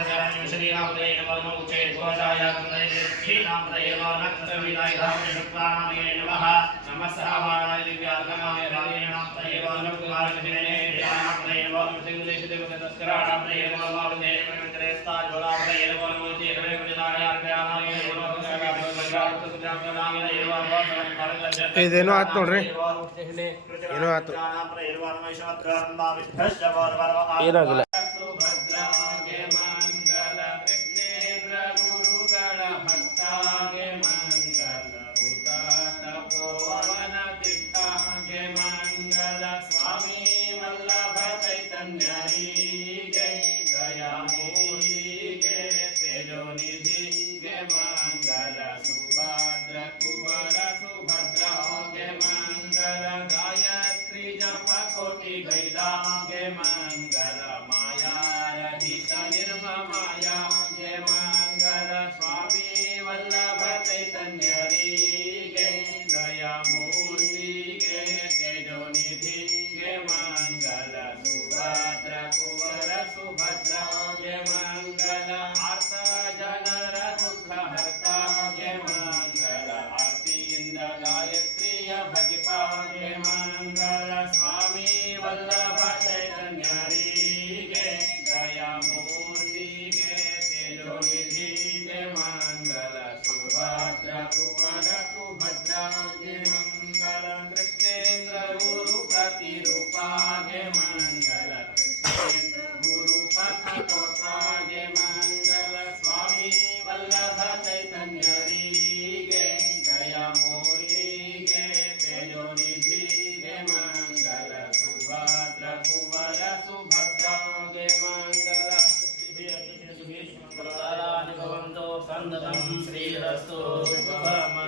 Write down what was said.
विधेन कलागे नमो भक्तियाय जगता उदये नमो त्रायतानि क्षेत्राणापते नमो सुताय हंसाय वराणापते नमो रोहिताय स्मरे रक्षाणापते नमो निर्णय वाणाय कक्षाणापते नमो देवाय राजसाय श्रीनापते नमो उच्चे घोषाय कन्दे क्षीणापते नमो नक्तविनाय धामने शुक्लानामये नमः नमः सहावाराय दिव्यागमाय राजेणापते नमो नकुमार विधिने ध्यानापते नमो सिंहदेशदेव तस्कराणापते नमो वावदे नमो स्तोलापते नमो नमो तेरे विदाय अर्पयामि नमो ಇದೇನೋ ಆತ್ ನೋಡ್ರಿ ಏನೋ ಆತು ಏನಾಗಿಲ್ಲ estoy para